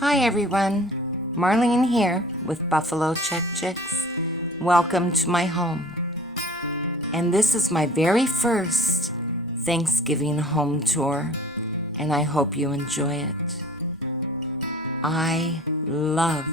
Hi everyone, Marlene here with Buffalo Chick Chicks. Welcome to my home. And this is my very first Thanksgiving home tour, and I hope you enjoy it. I love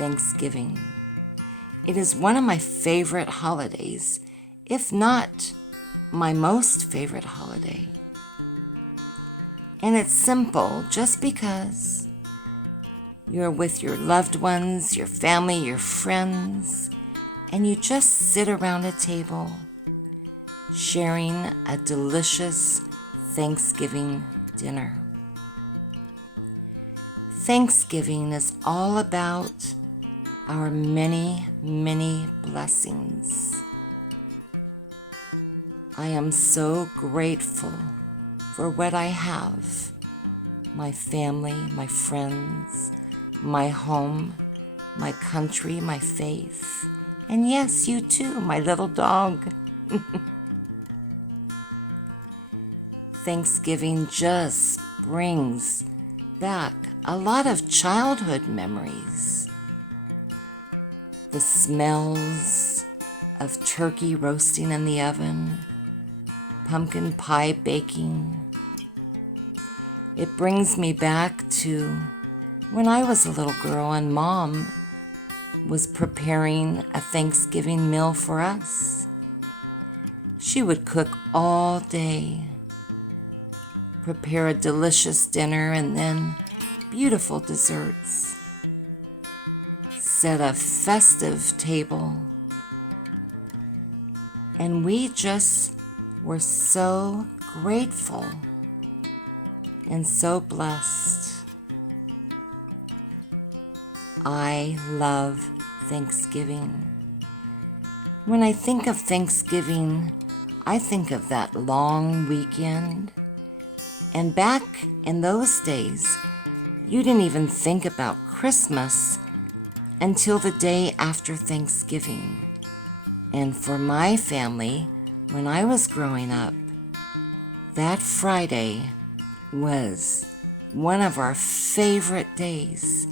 Thanksgiving. It is one of my favorite holidays, if not my most favorite holiday. And it's simple just because you're with your loved ones, your family, your friends, and you just sit around a table sharing a delicious Thanksgiving dinner. Thanksgiving is all about our many, many blessings. I am so grateful for what I have, my family, my friends, my home, my country, my faith, and yes, you too, my little dog. Thanksgiving just brings back a lot of childhood memories. The smells of turkey roasting in the oven, pumpkin pie baking. It brings me back to when I was a little girl and Mom was preparing a Thanksgiving meal for us. She would cook all day, prepare a delicious dinner, and then beautiful desserts. Set a festive table. And we just were so grateful and so blessed. I love Thanksgiving. When I think of Thanksgiving, I think of that long weekend. And back in those days, you didn't even think about Christmas until the day after Thanksgiving. And for my family, when I was growing up, that Friday was one of our favorite days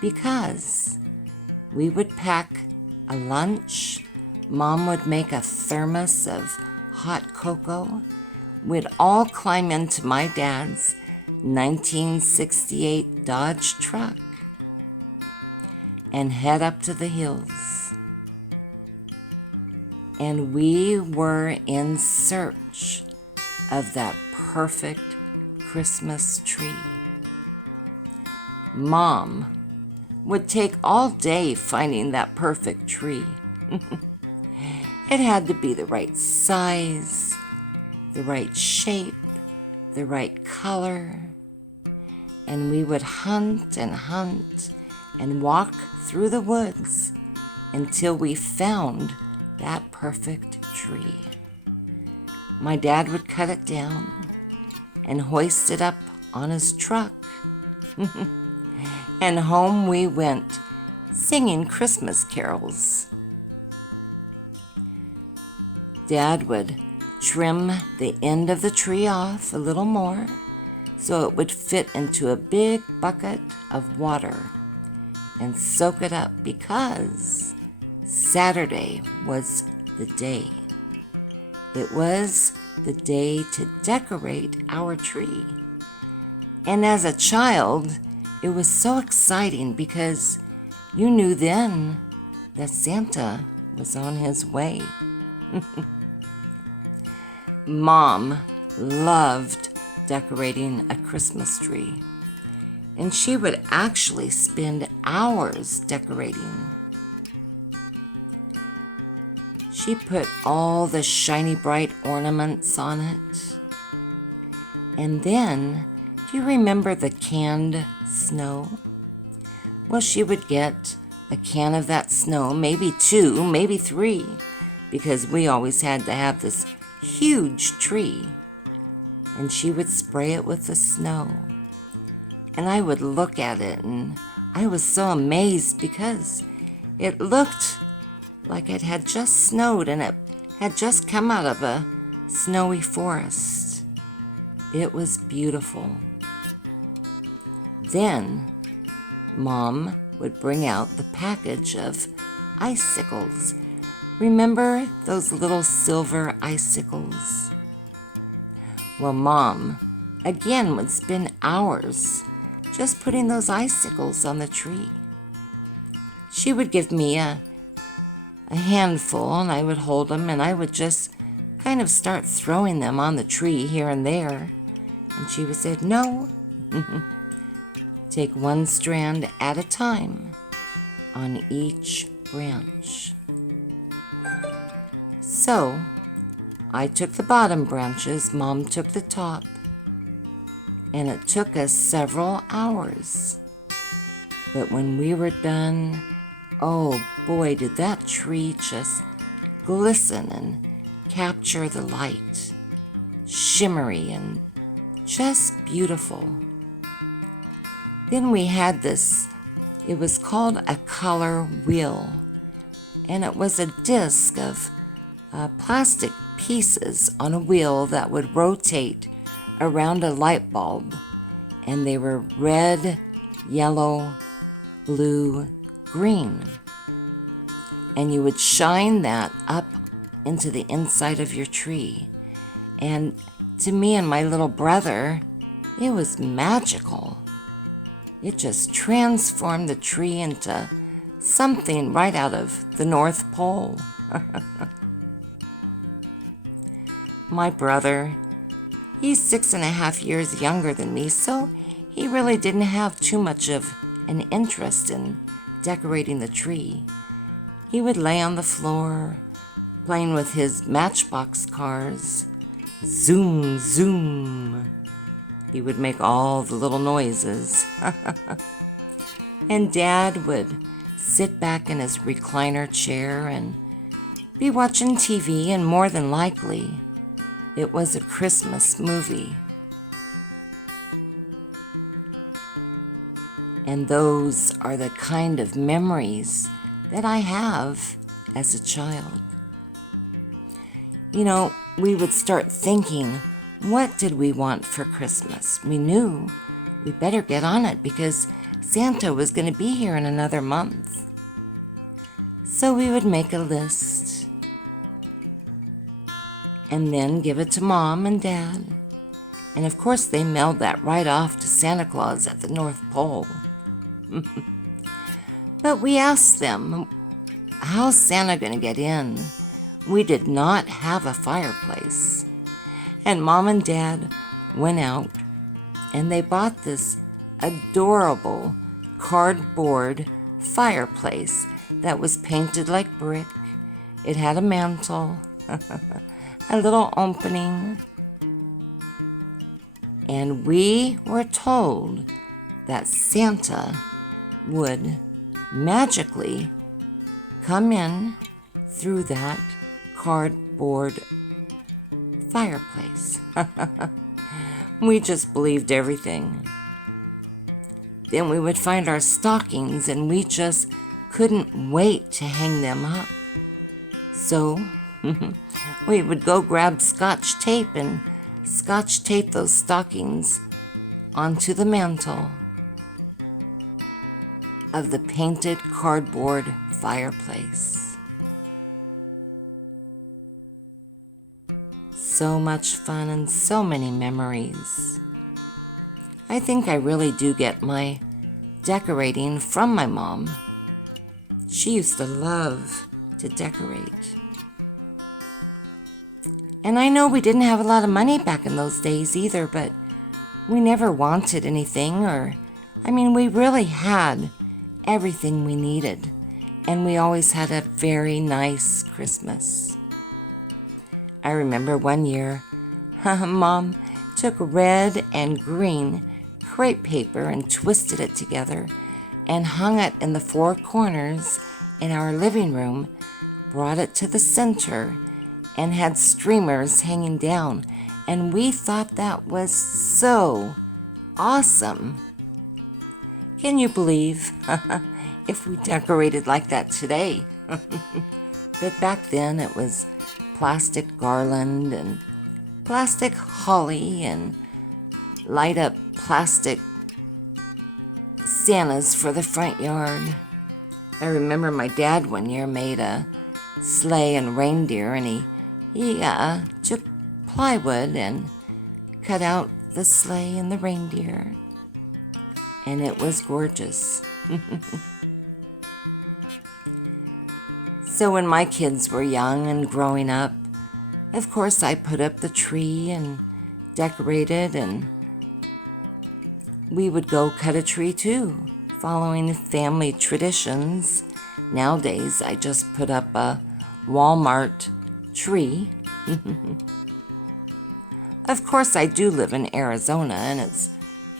because we would pack a lunch. Mom would make a thermos of hot cocoa. We'd all climb into my dad's 1968 Dodge truck and head up to the hills. And we were in search of that perfect Christmas tree. Mom would take all day finding that perfect tree. It had to be the right size, the right shape, the right color. And we would hunt and walk through the woods until we found that perfect tree. My dad would cut it down and hoist it up on his truck. And home we went, singing Christmas carols. Dad would trim the end of the tree off a little more so it would fit into a big bucket of water and soak it up because Saturday was the day. It was the day to decorate our tree. And as a child, it was so exciting because you knew then that Santa was on his way. Mom loved decorating a Christmas tree, and she would actually spend hours decorating. She put all the shiny bright ornaments on it. And then, do you remember the canned snow? Well, she would get a can of that snow, maybe 2, maybe 3, because we always had to have this huge tree. And she would spray it with the snow. And I would look at it, and I was so amazed because it looked like it had just snowed and it had just come out of a snowy forest. It was beautiful. Then Mom would bring out the package of icicles. Remember those little silver icicles? Well, Mom again would spend hours just putting those icicles on the tree. She would give me a handful, and I would hold them, and I would just kind of start throwing them on the tree here and there. And she would say, no, take one strand at a time on each branch. So I took the bottom branches, Mom took the top, and it took us several hours. But when we were done, oh boy, did that tree just glisten and capture the light, shimmery and just beautiful. Then we had this, it was called a color wheel, and it was a disc of plastic pieces on a wheel that would rotate around a light bulb, and they were red, yellow, blue, green, and you would shine that up into the inside of your tree. And to me and my little brother, it was magical. It just transformed the tree into something right out of the North Pole. My brother, he's 6.5 years younger than me, so he really didn't have too much of an interest in decorating the tree. He would lay on the floor, playing with his matchbox cars. Zoom, zoom. He would make all the little noises. And Dad would sit back in his recliner chair and be watching TV, and more than likely, it was a Christmas movie. And those are the kind of memories that I have as a child. You know, we would start thinking, what did we want for Christmas? We knew we better get on it because Santa was going to be here in another month. So we would make a list and then give it to Mom and Dad. And of course, they mailed that right off to Santa Claus at the North Pole. But we asked them, how's Santa going to get in? We did not have a fireplace. And Mom and Dad went out and they bought this adorable cardboard fireplace that was painted like brick. It had a mantle, a little opening, and we were told that Santa would magically come in through that cardboard fireplace. We just believed everything. Then we would find our stockings and we just couldn't wait to hang them up. So we would go grab Scotch tape and Scotch tape those stockings onto the mantle of the painted cardboard fireplace. So much fun and so many memories. I think I really do get my decorating from my mom. She used to love to decorate. And I know we didn't have a lot of money back in those days either, but we never wanted anything, we really had everything we needed, and we always had a very nice Christmas. I remember one year, Mom took red and green crepe paper and twisted it together and hung it in the four corners in our living room, brought it to the center, and had streamers hanging down. And we thought that was so awesome. Can you believe if we decorated like that today? But back then it was plastic garland and plastic holly and light up plastic Santas for the front yard. I remember my dad one year made a sleigh and reindeer, and he took plywood and cut out the sleigh and the reindeer, and it was gorgeous. So when my kids were young and growing up, of course I put up the tree and decorated, and we would go cut a tree too, following family traditions. Nowadays, I just put up a Walmart tree. Of course, I do live in Arizona, and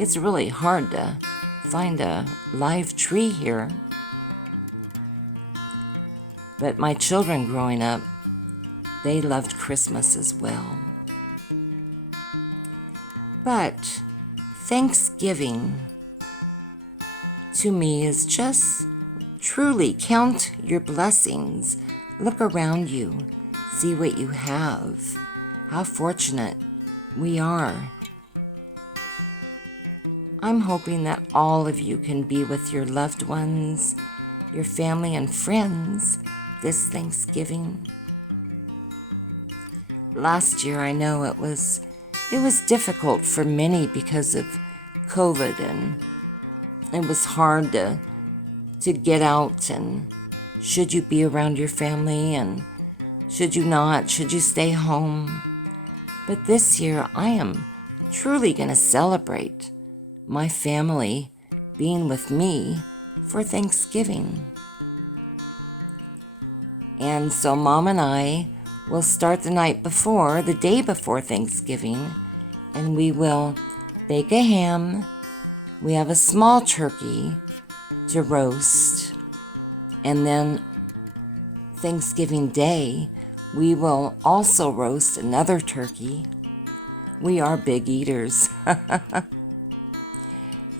it's really hard to find a live tree here. But my children growing up, they loved Christmas as well. But Thanksgiving to me is just truly count your blessings. Look around you, see what you have, how fortunate we are. I'm hoping that all of you can be with your loved ones, your family and friends this Thanksgiving. Last year, I know it was difficult for many because of COVID, and it was hard to get out, and should you be around your family and should you not, should you stay home. But this year I am truly going to celebrate my family being with me for Thanksgiving. And so Mom and I will start the night before, the day before Thanksgiving, and we will bake a ham. We have a small turkey to roast, and then Thanksgiving Day, we will also roast another turkey. We are big eaters.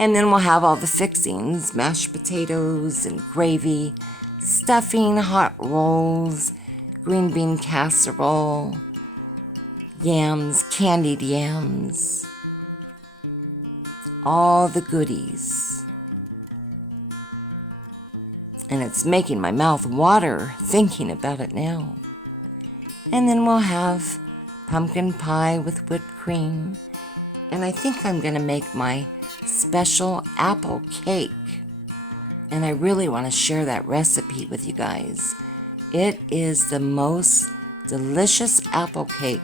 And then we'll have all the fixings, mashed potatoes and gravy, stuffing, hot rolls, green bean casserole, yams, candied yams, all the goodies. And it's making my mouth water thinking about it now. And then we'll have pumpkin pie with whipped cream. And I think I'm going to make my special apple cake. And I really want to share that recipe with you guys. It is the most delicious apple cake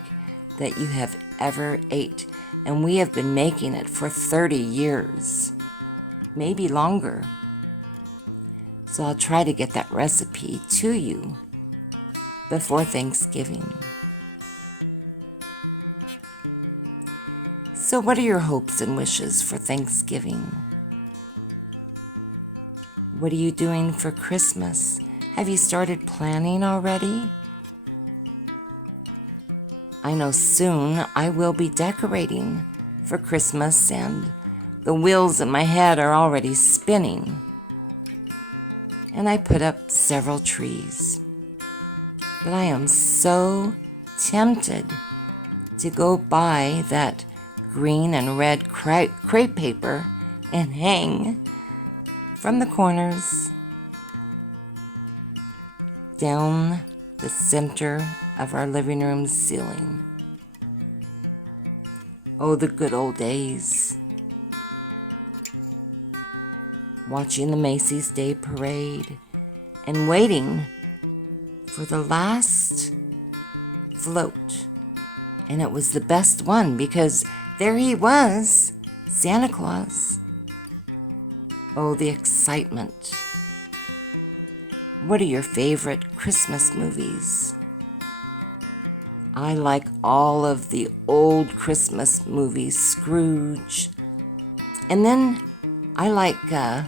that you have ever ate. And we have been making it for 30 years, maybe longer. So I'll try to get that recipe to you before Thanksgiving. So what are your hopes and wishes for Thanksgiving? What are you doing for Christmas? Have you started planning already? I know soon I will be decorating for Christmas, and the wheels in my head are already spinning. And I put up several trees. But I am so tempted to go buy that green and red crepe paper and hang from the corners down the center of our living room ceiling. Oh, the good old days. Watching the Macy's Day Parade and waiting for the last float. And it was the best one because there he was, Santa Claus. Oh, the excitement. What are your favorite Christmas movies? I like all of the old Christmas movies, Scrooge. And then I like a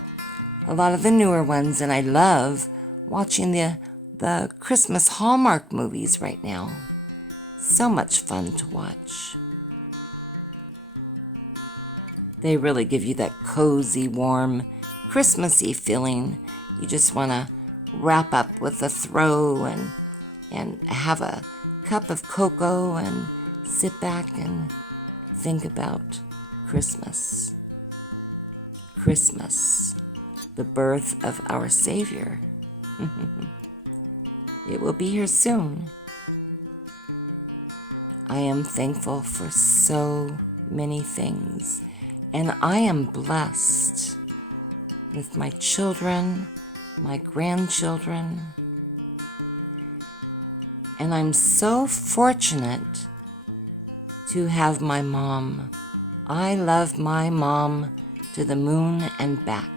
lot of the newer ones, and I love watching the Christmas Hallmark movies right now. So much fun to watch. They really give you that cozy, warm, Christmassy feeling. You just want to wrap up with a throw and have a cup of cocoa and sit back and think about Christmas. Christmas, the birth of our Savior. It will be here soon. I am thankful for so many things, and I am blessed with my children, my grandchildren, and I'm so fortunate to have my mom. I love my mom to the moon and back.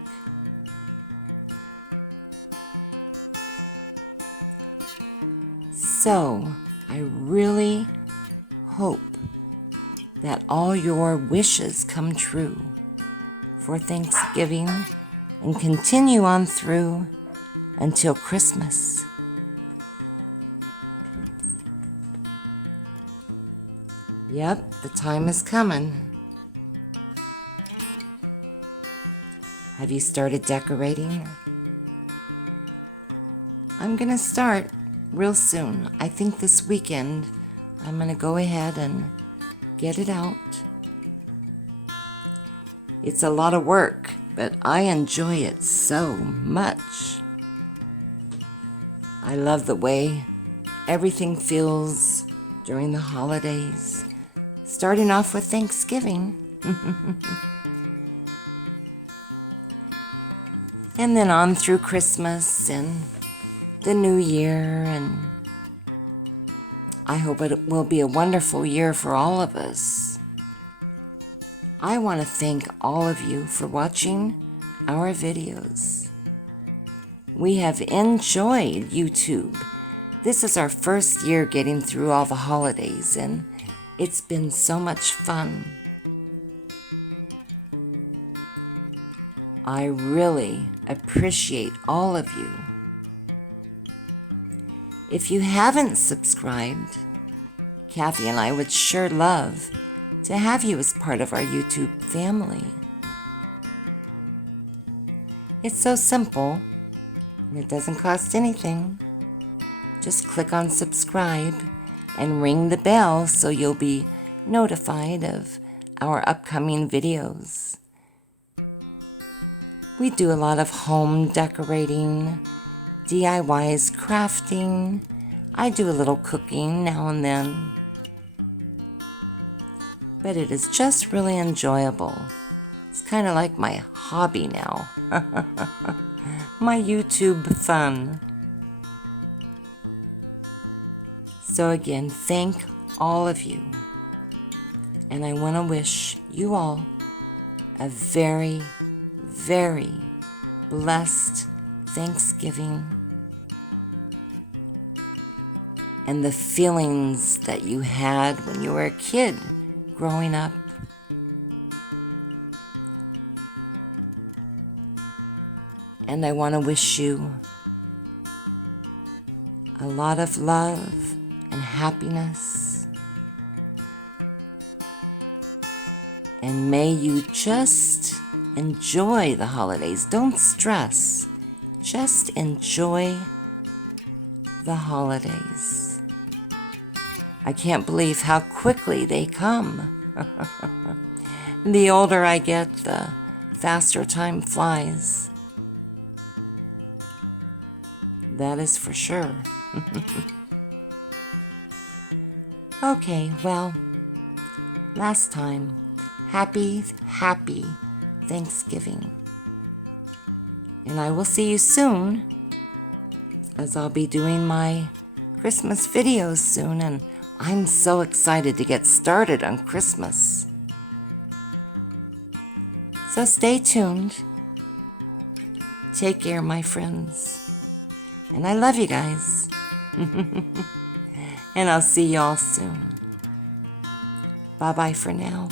So, I really hope that all your wishes come true for Thanksgiving and continue on through until Christmas. Yep, the time is coming. Have you started decorating? I'm gonna start real soon. I think this weekend I'm gonna go ahead and get it out. It's a lot of work, but I enjoy it so much. I love the way everything feels during the holidays, starting off with Thanksgiving. And then on through Christmas and the New Year, and I hope it will be a wonderful year for all of us. I want to thank all of you for watching our videos. We have enjoyed YouTube. This is our first year getting through all the holidays, and it's been so much fun. I really appreciate all of you. If you haven't subscribed, Kathy and I would sure love to have you as part of our YouTube family. It's so simple, and it doesn't cost anything. Just click on subscribe and ring the bell so you'll be notified of our upcoming videos. We do a lot of home decorating, DIYs, crafting. I do a little cooking now and then. But it is just really enjoyable. It's kind of like my hobby now. My YouTube fun. So again, thank all of you. And I want to wish you all a very, very blessed Thanksgiving. And the feelings that you had when you were a kid growing up. And I want to wish you a lot of love and happiness. And may you just enjoy the holidays. Don't stress. Just enjoy the holidays. I can't believe how quickly they come. The older I get, the faster time flies. That is for sure. Okay, well, last time, happy Thanksgiving. And I will see you soon, as I'll be doing my Christmas videos soon, and I'm so excited to get started on Christmas. So stay tuned. Take care, my friends. And I love you guys. And I'll see y'all soon. Bye-bye for now.